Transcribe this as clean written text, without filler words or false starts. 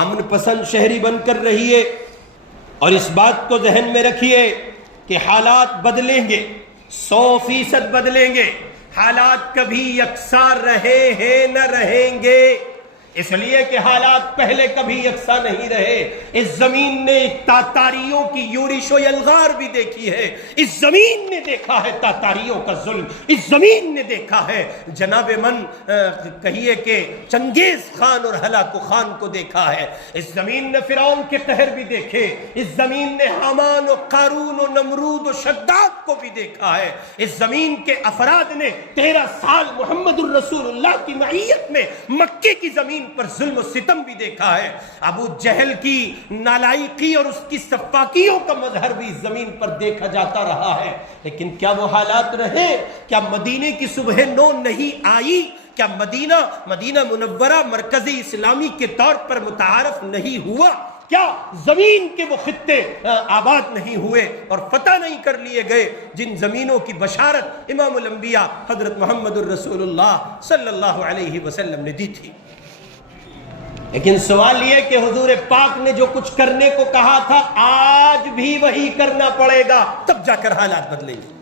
امن پسند شہری بن کر رہیے اور اس بات کو ذہن میں رکھیے کہ حالات بدلیں گے، 100% بدلیں گے، حالات کبھی یکساں رہے ہیں نہ رہیں گے، اس لیے کہ حالات پہلے کبھی یکساں نہیں رہے۔ اس زمین نے تاتاریوں کی یورش و یلغار بھی دیکھی ہے، اس زمین نے دیکھا ہے تاتاریوں کا ظلم، اس زمین نے دیکھا ہے جناب من کہیے کہ چنگیز خان اور ہلاکو خان کو دیکھا ہے، اس زمین نے فرعون کے قہر بھی دیکھے، اس زمین نے حامان و قارون و نمرود و شداد کو بھی دیکھا ہے، اس زمین کے افراد نے 13 سال محمد الرسول اللہ کی معیت میں مکے کی زمین پر ظلم و ستم بھی دیکھا ہے۔ ابو جہل کی نالائقی اور اس کی سفاکیوں کا مظہر بھی اس زمین پر دیکھا جاتا رہا ہے، لیکن کیا وہ حالات رہے؟ کیا مدینے کی صبح نو نہیں آئی؟ کیا مدینہ منورہ مرکزی اسلامی کے طور پر متعارف نہیں ہوا؟ کیا زمین کے وہ خطے آباد نہیں ہوئے اور فتح نہیں کر لیے گئے جن زمینوں کی بشارت امام الانبیاء حضرت محمد الرسول اللہ صلی اللہ علیہ وسلم نے دی تھی؟ لیکن سوال یہ کہ حضور پاک نے جو کچھ کرنے کو کہا تھا آج بھی وہی کرنا پڑے گا، تب جا کر حالات بدلیں گے۔